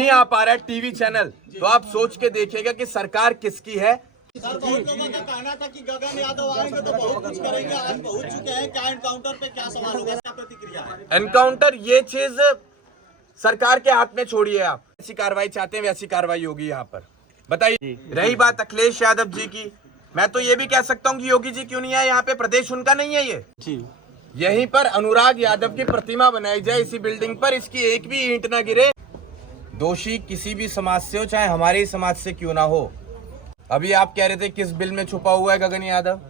नहीं आ पा रहा है टीवी चैनल, तो आप सोच के देखिएगा कि सरकार किसकी है। सर, बहुत लोगों का कहना था कि गगन यादव आएंगे तो बहुत कुछ करेंगे, आज पहुंच चुके हैं। क्या एनकाउंटर पे क्या सवाल होगा, क्या प्रतिक्रिया है? एनकाउंटर ये चीज सरकार के हाथ में छोड़िए। आप ऐसी कार्रवाई चाहते हैं वैसी कार्रवाई होगी यहाँ पर, बताइए। रही बात अखिलेश यादव जी की, मैं तो ये भी कह सकता हूँ कि योगी जी क्यों नहीं आए यहाँ पे, प्रदेश उनका नहीं है ये जी। यहीं पर अनुराग यादव की प्रतिमा बनाई जाए इसी बिल्डिंग पर, इसकी एक भी ईंट ना गिरे। दोषी किसी भी समाज से हो, चाहे हमारे समाज से क्यों ना हो। अभी आप कह रहे थे किस बिल में छुपा हुआ है गगन यादव,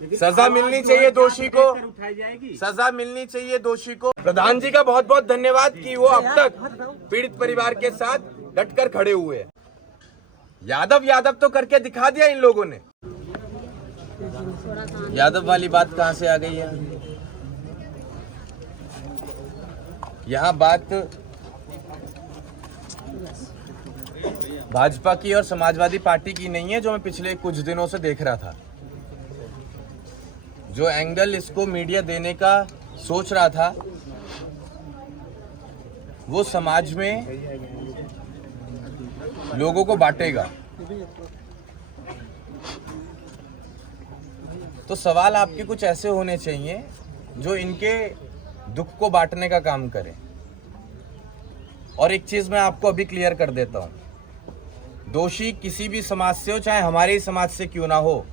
सजा मिलनी चाहिए दोषी को, सजा मिलनी चाहिए दोषी को। प्रधान जी का बहुत बहुत धन्यवाद कि वो अब तक पीड़ित परिवार के साथ डटकर खड़े हुए हैं। यादव यादव तो करके दिखा दिया इन लोगों ने। यादव वाली बात कहां से आ गई है? यहाँ बात भाजपा की और समाजवादी पार्टी की नहीं है, जो मैं पिछले कुछ दिनों से देख रहा था। जो एंगल इसको मीडिया देने का सोच रहा था, वो समाज में लोगों को बांटेगा। तो सवाल आपके कुछ ऐसे होने चाहिए जो इनके दुख को बांटने का काम करें। और एक चीज मैं आपको अभी क्लियर कर देता हूं, दोषी किसी भी समाज से हो, चाहे हमारे समाज से क्यों ना हो,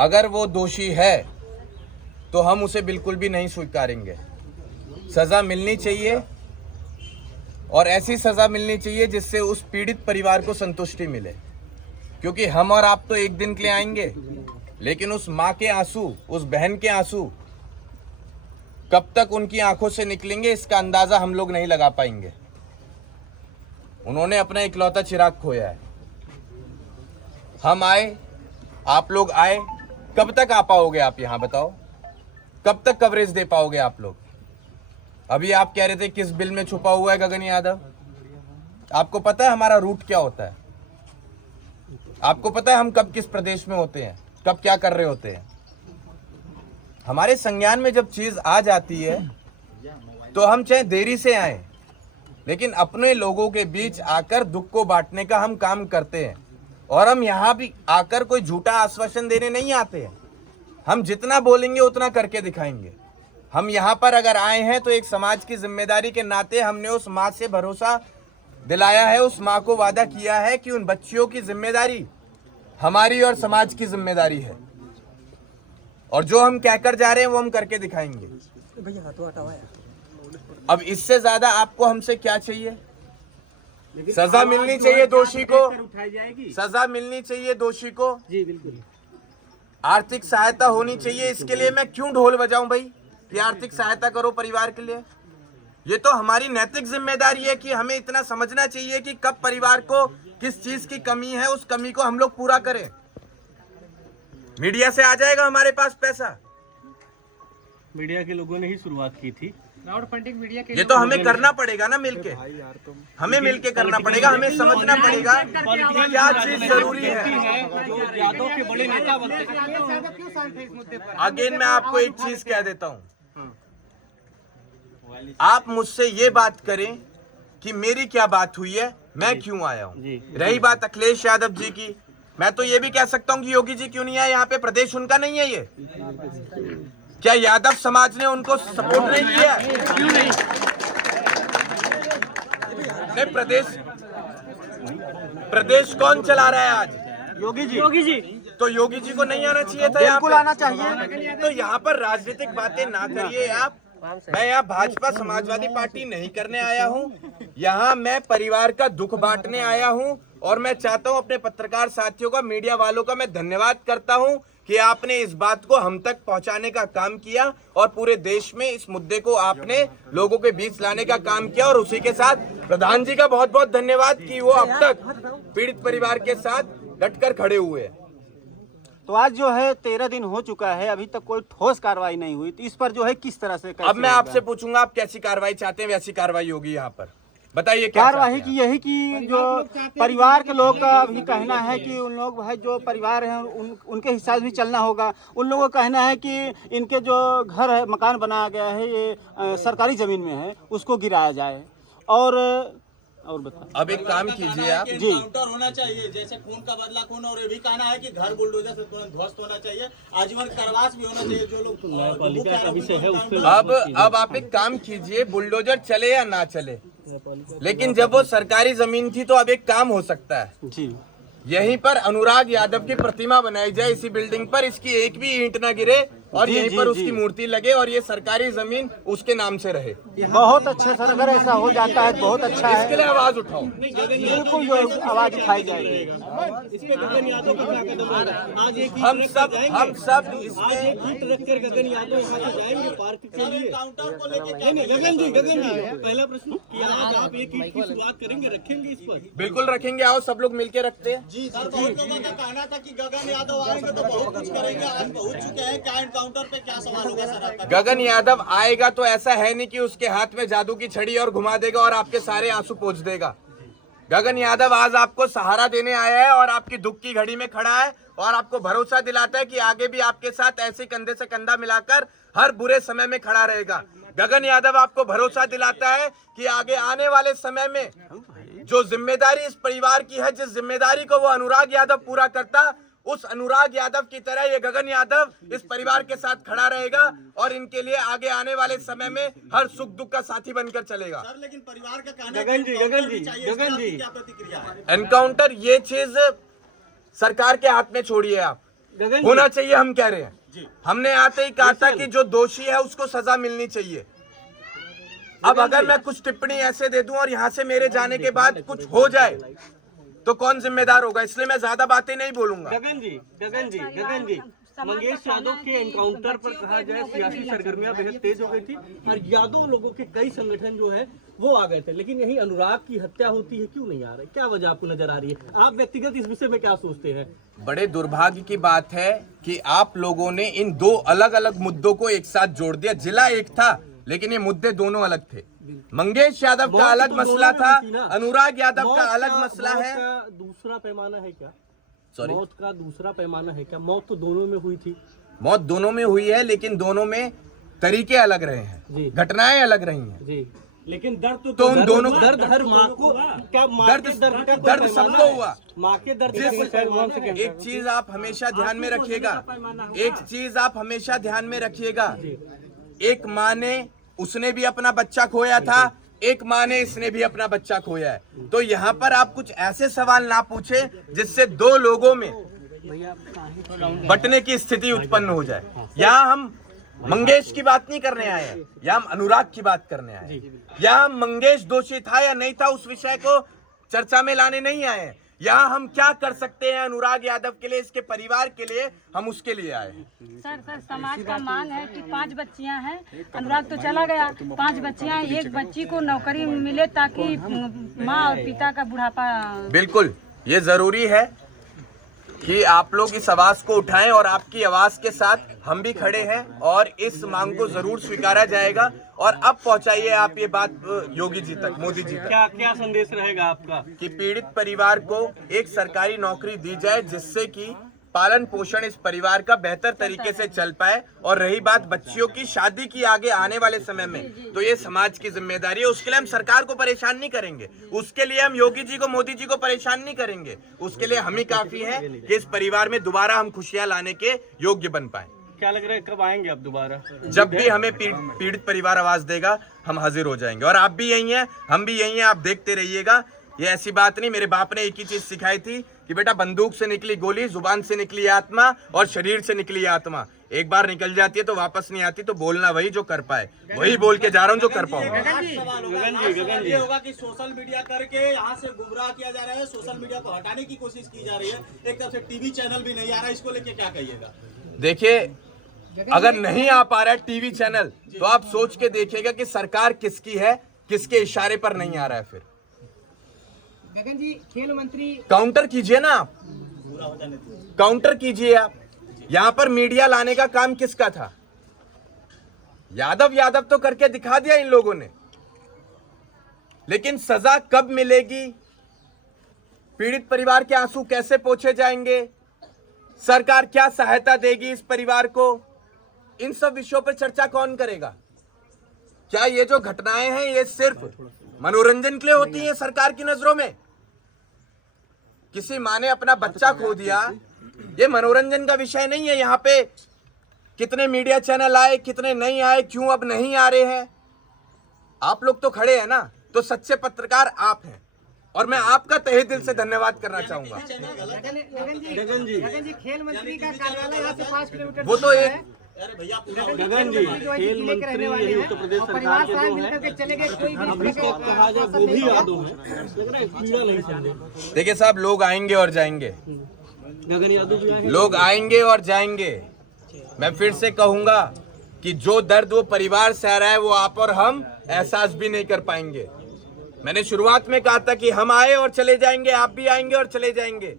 अगर वो दोषी है तो हम उसे बिल्कुल भी नहीं स्वीकारेंगे। सजा मिलनी चाहिए, और ऐसी सजा मिलनी चाहिए जिससे उस पीड़ित परिवार को संतुष्टि मिले। क्योंकि हम और आप तो एक दिन के लिए आएंगे, लेकिन उस माँ के आंसू, उस बहन के आंसू कब तक उनकी आंखों से निकलेंगे, इसका अंदाजा हम लोग नहीं लगा पाएंगे। उन्होंने अपना इकलौता चिराग खोया है। हम आए, आप लोग आए, कब तक आ पाओगे आप यहाँ, बताओ? कब तक कवरेज दे पाओगे आप लोग? अभी आप कह रहे थे किस बिल में छुपा हुआ है गगन यादव। आपको पता है हमारा रूट क्या होता है? आपको पता है हम कब किस प्रदेश में होते हैं, कब क्या कर रहे होते हैं? हमारे संज्ञान में जब चीज आ जाती है तो हम चाहे देरी से आए, लेकिन अपने लोगों के बीच आकर दुख को बांटने का हम काम करते हैं। और हम यहाँ भी आकर कोई झूठा आश्वासन देने नहीं आते हैं। हम जितना बोलेंगे उतना करके दिखाएंगे। हम यहाँ पर अगर आए हैं तो एक समाज की जिम्मेदारी के नाते हमने उस माँ से भरोसा दिलाया है, उस माँ को वादा किया है कि उन बच्चियों की जिम्मेदारी हमारी और समाज की जिम्मेदारी है। और जो हम कहकर जा रहे हैं वो हम करके दिखाएंगे। अब इससे ज्यादा आपको हमसे क्या चाहिए? सजा मिलनी चाहिए दोषी को, सजा मिलनी चाहिए दोषी को जी, बिल्कुल। आर्थिक सहायता होनी चाहिए। इसके लिए मैं क्यों ढोल बजाऊं भाई कि आर्थिक सहायता करो परिवार के लिए? ये तो हमारी नैतिक जिम्मेदारी है कि हमें इतना समझना चाहिए कि कब परिवार को किस चीज की कमी है, उस कमी को हम लोग पूरा करें। मीडिया से आ जाएगा हमारे पास पैसा, मीडिया के लोगों ने ही शुरुआत की थी। क्राउड फंडिंग मीडिया के ये तो हमें करना पड़ेगा ना मिलके, हमें मिलके करना पड़ेगा। हमें समझना पड़ेगा कि क्या चीज जरूरी है। यादव के बड़े नेता बनते हैं। अगेन मैं आपको एक चीज कह देता हूँ, आप मुझसे ये बात करें कि मेरी क्या बात हुई है, मैं क्यों आया हूँ। रही बात अखिलेश यादव जी की, मैं तो ये भी कह सकता हूँ कि योगी जी क्यों नहीं आए यहाँ पे, प्रदेश उनका नहीं है ये। क्या यादव समाज ने उनको सपोर्ट नहीं किया? क्यों नहीं? प्रदेश कौन चला रहा है आज? योगी जी। योगी जी तो योगी जी को नहीं आना चाहिए था? बिल्कुल आना चाहिए। तो यहाँ पर राजनीतिक बातें ना करिए आप। मैं यहाँ भाजपा समाजवादी पार्टी नहीं करने आया हूँ, यहाँ मैं परिवार का दुख बांटने आया हूँ। और मैं चाहता हूँ अपने पत्रकार साथियों का, मीडिया वालों का मैं धन्यवाद करता हूँ कि आपने इस बात को हम तक पहुंचाने का काम किया और पूरे देश में इस मुद्दे को आपने लोगों के बीच लाने का काम किया। और उसी के साथ प्रधान जी का बहुत बहुत धन्यवाद कि वो अब तक पीड़ित परिवार के साथ डटकर खड़े हुए हैं। तो आज जो है 13 दिन हो चुका है, अभी तक कोई ठोस कार्रवाई नहीं हुई, तो इस पर जो है किस तरह से? अब मैं आपसे पूछूंगा आप कैसी कार्रवाई चाहते हैं, वैसी कार्रवाई होगी यहाँ पर, बताइए। क्या कार्रवाई की यही कि जो परिवार के लोग का भी कहना है कि उन लोग भाई जो परिवार हैं उनके हिसाब भी चलना होगा। उन लोगों का कहना है कि इनके जो घर है, मकान बनाया गया है, ये सरकारी ज़मीन में है, उसको गिराया जाए। और और बता। अब एक काम कीजिए आप, जी काउंटर होना चाहिए, जैसे खून का बदला खून, और ये भी कहना है कि घर बुलडोजर से तुरंत ध्वस्त होना चाहिए, आजीवन कारावास भी होना चाहिए जो लोग न्यायपालिका का विषय है उस पे अब आप एक काम कीजिए, बुलडोजर चले या ना चले, लेकिन जब वो सरकारी जमीन थी तो अब एक काम हो सकता है, जी यहीं पर अनुराग यादव की प्रतिमा बनाई जाए इसी बिल्डिंग पर, इसकी एक भी ईंट ना गिरे और जी, यहीं जी, पर जी। उसकी मूर्ति लगे और ये सरकारी जमीन उसके नाम से रहे। बहुत अच्छा सर, अगर ऐसा हो जाता है बहुत अच्छा इसके है, लिए आवाज उठाओ। बिल्कुल जो आवाज उठाई जाएगी। इस पे गगन यादव का क्या कदम होगा? आज एक हम सब आज इसमें एक ईंट रखकर गगन यादव यहाँ से जाएंगे पार्क के लिए। काउंटर को लेके नहीं नहीं गगन जी पहला प्रश्न कि आज आप एक ईंट की शुरुआत करेंगे, रखेंगे इस पर? बिल्कुल रखेंगे, आओ सब लोग मिलके रखते हैं। जी सर, बहुत लोगों का कहना था कि गगन यादव आएंगे तो बहुत कुछ करेंगे, आज पहुंच चुके हैं, क्या एनकाउंटर पे क्या सवाल होगा सर आपका? गगन यादव आएगा तो ऐसा है नहीं कि उसके हाथ में जादू की छड़ी और घुमा देगा और आपके सारे आंसू पोंछ देगा। गगन यादव आज आपको सहारा देने आया है और आपकी दुख की घड़ी में खड़ा है और आपको भरोसा दिलाता है कि आगे भी आपके साथ ऐसे कंधे से कंधा मिलाकर हर बुरे समय में खड़ा रहेगा। गगन यादव आपको भरोसा दिलाता है कि आगे आने वाले समय में जो जिम्मेदारी इस परिवार की है, जिस जिम्मेदारी को वो अनुराग यादव पूरा करता, उस अनुराग यादव की तरह ये गगन यादव इस परिवार के साथ खड़ा रहेगा और इनके लिए आगे आने वाले समय में हर सुख दुख का साथी बनकर चलेगा। सर लेकिन परिवार का कहना है गगन कि जी, एनकाउंटर गगन भी जी, चाहिए, इस पर गगन आपकी जी। क्या प्रतिक्रिया है? एनकाउंटर ये चीज सरकार के हाथ में छोड़िए आप, गगन होना चाहिए, हम कह रहे हैं। हमने आते ही कहा था कि जो दोषी है उसको सजा मिलनी चाहिए। अब अगर मैं कुछ टिप्पणी ऐसे दे दूं और यहाँ से मेरे जाने के बाद कुछ हो जाए तो कौन जिम्मेदार होगा, इसलिए मैं ज्यादा बातें नहीं बोलूंगा। गगन जी मंगेश यादव के एनकाउंटर पर कहा जाए सियासी सरगर्मियां बेहद तेज हो गई थी और यादव लोगों के कई संगठन जो है वो आ गए थे, लेकिन यही अनुराग की हत्या होती है, क्यों नहीं आ रही? क्या वजह आपको नजर आ रही है? आप व्यक्तिगत इस विषय में क्या सोचते हैं? बड़े दुर्भाग्य की बात है कि आप लोगों ने इन दो अलग अलग मुद्दों को एक साथ जोड़ दिया। जिला एक था लेकिन ये मुद्दे दोनों अलग थे। मंगेश यादव का अलग मसला था, अनुराग यादव का अलग मसला है। दूसरा पैमाना है क्या? सॉरी, मौत का दूसरा पैमाना है क्या? मौत तो दोनों में हुई थी। मौत दोनों में हुई है लेकिन दोनों में तरीके अलग रहे जी। हैं, घटनाएं अलग रही हैं। जी, लेकिन दर्द तो उन दोनों दर्द हर माँ को क्या दर्द सबको हुआ। माँ के दर्द एक चीज आप हमेशा ध्यान में रखिएगा, एक चीज आप हमेशा ध्यान में रखिएगा, एक माँ ने उसने भी अपना बच्चा खोया था, एक माँ ने इसने भी अपना बच्चा खोया है। तो यहाँ पर आप कुछ ऐसे सवाल ना पूछे जिससे दो लोगों में बंटने की स्थिति उत्पन्न हो जाए। यहाँ हम मंगेश की बात नहीं करने आए हैं, यहाँ हम अनुराग की बात करने आए हैं। यहाँ मंगेश दोषी था या नहीं था उस विषय को चर्चा में लाने नहीं आए हैं। यहाँ हम क्या कर सकते हैं अनुराग यादव के लिए, इसके परिवार के लिए, हम उसके लिए आए हैं। सर समाज का मांग है कि 5 बच्चियां हैं, अनुराग तो चला गया, 5 बच्चियां, एक बच्ची को नौकरी मिले ताकि माँ और पिता का बुढ़ापा। बिल्कुल, ये जरूरी है कि आप लोग इस आवाज को उठाएं और आपकी आवाज के साथ हम भी खड़े हैं और इस मांग को जरूर स्वीकारा जाएगा। और अब पहुंचाइए आप ये बात योगी जी तक, मोदी जी तक। क्या संदेश रहेगा आपका? कि पीड़ित परिवार को एक सरकारी नौकरी दी जाए जिससे कि पालन पोषण इस परिवार का बेहतर तरीके से चल पाए। और रही बात बच्चियों की शादी की आगे आने वाले समय में, तो ये समाज की जिम्मेदारी है। उसके लिए हम सरकार को परेशान नहीं करेंगे, उसके लिए हम योगी जी को, मोदी जी को परेशान नहीं करेंगे। उसके लिए हम ही काफी है कि इस परिवार में दोबारा हम खुशियां लाने के योग्य बन पाए। क्या लग रहा है कब आएंगे आप दोबारा? जब भी हमें पीड़ित परिवार आवाज देगा हम हाजिर हो जाएंगे। और आप भी यही हैं, हम भी यही हैं, आप देखते रहिएगा। ये ऐसी बात नहीं, मेरे बाप ने एक ही चीज सिखाई थी कि बेटा बंदूक से निकली गोली, जुबान से निकली आत्मा और शरीर से निकली आत्मा एक बार निकल जाती है तो वापस नहीं आती। तो बोलना वही जो कर पाए, वही बोल के जा रहा हूँ जो कर पाऊंगा। सवाल ये होगा कि सोशल मीडिया करके यहाँ से गुमराह किया जा रहा है, सोशल मीडिया को हटाने की कोशिश की जा रही है, एक तरफ से टीवी चैनल भी नहीं आ रहा है, इसको लेके क्या कहिएगा? देखिए, अगर नहीं आ पा रहा है टीवी चैनल तो आप सोच के देखिएगा कि सरकार किसकी है, किसके इशारे पर नहीं आ रहा है। फिर गगन जी, खेल मंत्री काउंटर कीजिए ना आप, काउंटर कीजिए आप। यहां पर मीडिया लाने का काम किसका था? यादव तो करके दिखा दिया इन लोगों ने, लेकिन सजा कब मिलेगी, पीड़ित परिवार के आंसू कैसे पोंछे जाएंगे, सरकार क्या सहायता देगी इस परिवार को, इन सब विषयों पर चर्चा कौन करेगा? क्या ये जो घटनाएं हैं ये सिर्फ मनोरंजन के लिए होती है सरकार की नजरों में। किसी माँ ने अपना बच्चा खो दिया, ये मनोरंजन का विषय नहीं है। यहाँ पे कितने मीडिया चैनल आए, कितने नहीं आए, क्यों अब नहीं आ रहे हैं? आप लोग तो खड़े हैं ना, तो सच्चे पत्रकार आप हैं और मैं आपका तहे दिल से धन्यवाद करना चाहूंगा। गगन जी, खेल मंत्री का कार्यालय यहाँ से 5 किलोमीटर वो तो एक गगन जी, खेल मंत्री यही उत्तर प्रदेश सरकार के जो है, चले गए, कोई भी अभी तो कहा जाए वो भी यादों में लग रहा है पीड़ा नहीं समझे। देखिए साहब, लोग आएंगे और जाएंगे, गगन यादव भी आए हैं। लोग आएंगे और जाएंगे। मैं फिर से कहूंगा कि जो दर्द वो परिवार से आ रहा है वो आप और हम एहसास भी नहीं कर पाएंगे। मैंने शुरुआत में कहा था कि हम आए और चले जाएंगे, आप भी आएंगे और चले जाएंगे,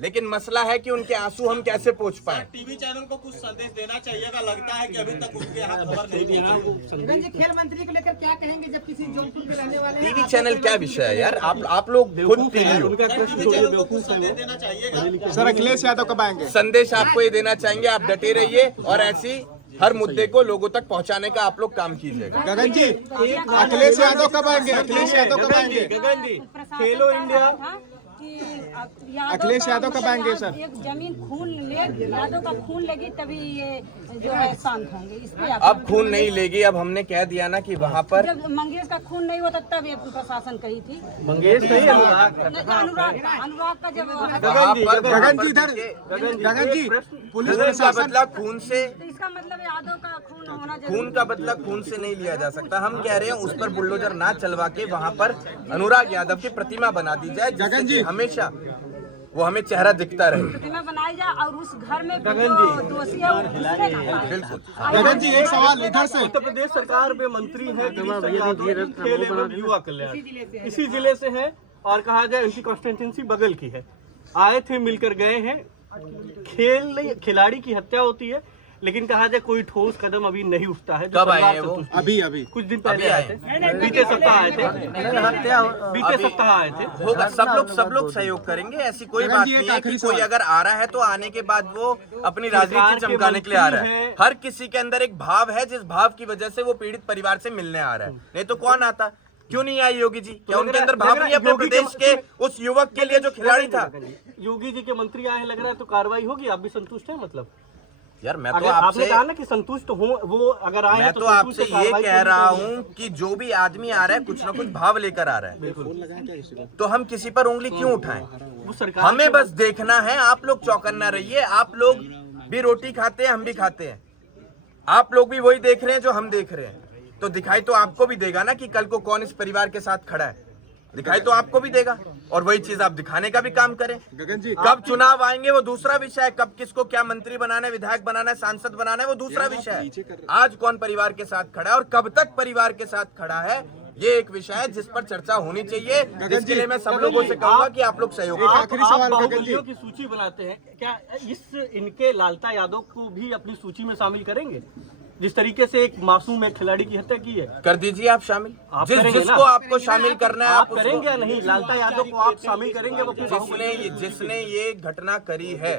लेकिन मसला है कि उनके आंसू हम कैसे पहुंच पाए। टीवी चैनल को कुछ संदेश देना चाहिएगा, लगता है कि अभी तक उनके यहाँ खबर नहीं पहुंची। गगन जी, खेल मंत्री को लेकर क्या कहेंगे जब किसी जौनपुर के रहने वाले हैं? टीवी चैनल क्या विषय है यार? आप लोग खुद टीवी हो। उनका प्रश्न टीवी छोड़िए, चैनल को कुछ बेवकूफ है संदेश वो। देना चाहिएगा। सर अखिलेश यादव कब आएंगे? संदेश आपको ये देना चाहेंगे, आप डटे रहिए और ऐसी हर मुद्दे को लोगों तक पहुंचाने का आप लोग काम कीजिएगा। गगन जी, अखिलेश यादव कब आएंगे? अखिलेश यादव कब आएंगे? गगन जी, खेलो इंडिया, अखिलेश यादव कब आएंगे सर? एक जमीन खून ले, यादव का खून लेगी तभी ये जो है शांत होंगे। इस पे अब खून नहीं लेगी, अब हमने कह दिया ना कि वहाँ पर जब मंगेश का खून नहीं होता तब ये प्रशासन कही थी। मंगेश नहीं, अनुराग। अनुराग का जब वहाँ पर गगन जी इधर, गगन जी, पुलिस खून का प्रशासन, बदला खून से, तो इसका मतलब यादव का खून होना जरूरी। खून का बदला खून से नहीं लिया जा सकता। हम कह रहे हैं उस पर बुलडोजर ना चलवा के वहाँ पर अनुराग यादव की प्रतिमा बना दी जाए, जिससे कि हमेशा वो हमें चेहरा दिखता रहे। प्रतिमा बनाई जाए और उस घर में जो दोषी है वो घुसने ना पाए। बिल्कुल। गगन जी एक सवाल इधर से, उत्तर प्रदेश सरकार में मंत्री है खेल एवं युवा कल्याण, इसी जिले से है और कहा जाए उनकी कॉन्स्टिट्यूंसी बगल की है। आए थे, मिलकर गए हैं। खिलाड़ी की हत्या होती है, लेकिन कहा जाए कोई ठोस कदम अभी नहीं उठता है। कब आए हैं वो? अभी कुछ दिन पहले आए थे, बीते सप्ताह आए थे, बीते सप्ताह आए थे। होगा, सब लोग सहयोग करेंगे। ऐसी कोई बात नहीं है कि कोई अगर आ रहा है तो आने के बाद वो अपनी राजनीति चमकाने के लिए आ रहा है। हर किसी के अंदर एक भाव है, जिस भाव की वजह से वो पीड़ित परिवार से मिलने आ रहा है। नहीं तो कौन आता? क्यों नहीं आई योगी जी? क्या उनके अंदर भाव नहीं है अपने प्रदेश के उस युवक के लिए जो खिलाड़ी था? योगी जी के मंत्री आए, लग रहा है तो कार्रवाई होगी। आप भी संतुष्ट हैं? मतलब यार मैं तो अगर आपने आपसे कहा ना कि संतुष्ट हो, वो अगर आए मैं हैं तो आपसे ये कह रहा हूँ कि जो भी आदमी आ रहा है कुछ ना कुछ भाव लेकर आ रहा है, तो हम किसी पर उंगली क्यों उठाएं? वो सरकार हमें बस देखना है। आप लोग चौकन्ना रहिए। आप लोग भी रोटी खाते हैं, हम भी खाते हैं। आप लोग भी वही देख रहे हैं जो हम देख रहे हैं, तो दिखाई तो आपको भी देगा ना कि कल को कौन इस परिवार के साथ खड़ा है। दिखाई तो आपको भी देगा और वही चीज आप दिखाने का भी काम करें। गगन जी, कब चुनाव आएंगे वो दूसरा विषय है, कब किसको क्या मंत्री बनाना है, विधायक बनाना है, सांसद बनाना है, वो दूसरा विषय है। आज कौन परिवार के साथ खड़ा है और कब तक परिवार के साथ खड़ा है, ये एक विषय है जिस पर चर्चा होनी चाहिए। जिसके लिए मैं सब लोगों से कहूंगा कि आप लोग सहयोग करें। आखिरी सवाल गगन जी, बाहुबलियों की सूची बनाते हैं, क्या इनके लालता यादव को भी अपनी सूची में शामिल करेंगे? जिस तरीके से एक मासूम एक खिलाड़ी की हत्या की है, कर दीजिए आप शामिल। आप करेंगे ना? जिसको आपको शामिल करना है आप आप उसको- करेंगे या नहीं? लालता यादव को आप शामिल करेंगे? वो अपनी जिसने ये घटना करी है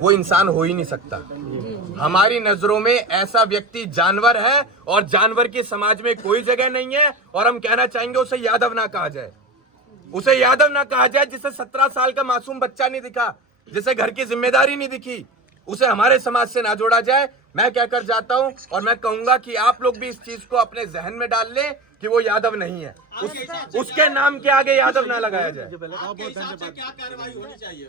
वो इंसान हो ही नहीं सकता। हमारी नजरों में ऐसा व्यक्ति जानवर है और जानवर की समाज में कोई जगह नहीं है। और हम कहना चाहेंगे उसे यादव ना कहा जाए, उसे यादव ना कहा जाए जिसे 17 साल का मासूम बच्चा नहीं दिखा, जिसे घर की जिम्मेदारी नहीं दिखी, उसे हमारे समाज से ना जोड़ा जाए। मैं कहकर जाता हूं और मैं कहूंगा कि आप लोग भी इस चीज को अपने जहन में डाल लें कि वो यादव नहीं है। उसके नाम के आगे यादव ना लगाया जाए। आपके हिसाब से क्या कार्रवाई होनी चाहिए?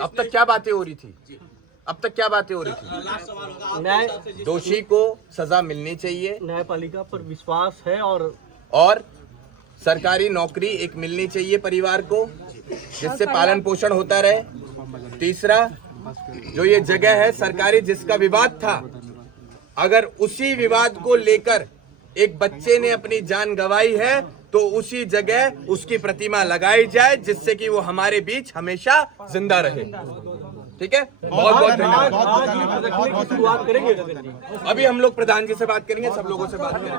अब तक क्या बातें हो रही थी? अब तक क्या बातें हो रही थी? लास्ट सवाल होगा आपके न्याय हिसाब से जिस- दोषी को सजा मिलनी चाहिए न्यायपालिका पर विश्वास है और सरकारी नौकरी एक मिलनी चाहिए परिवार को, जिससे पालन पोषण होता रहे। तीसरा, जो ये जगह है सरकारी जिसका विवाद था, अगर उसी विवाद को लेकर एक बच्चे ने अपनी जान गंवाई है तो उसी जगह उसकी प्रतिमा लगाई जाए, जिससे कि वो हमारे बीच हमेशा जिंदा रहे। ठीक है, बहुत बहुत धन्यवाद। शुरुआत करेंगे गगन जी। अभी हम लोग प्रधान जी से बात करेंगे, सब लोगों से बात करेंगे।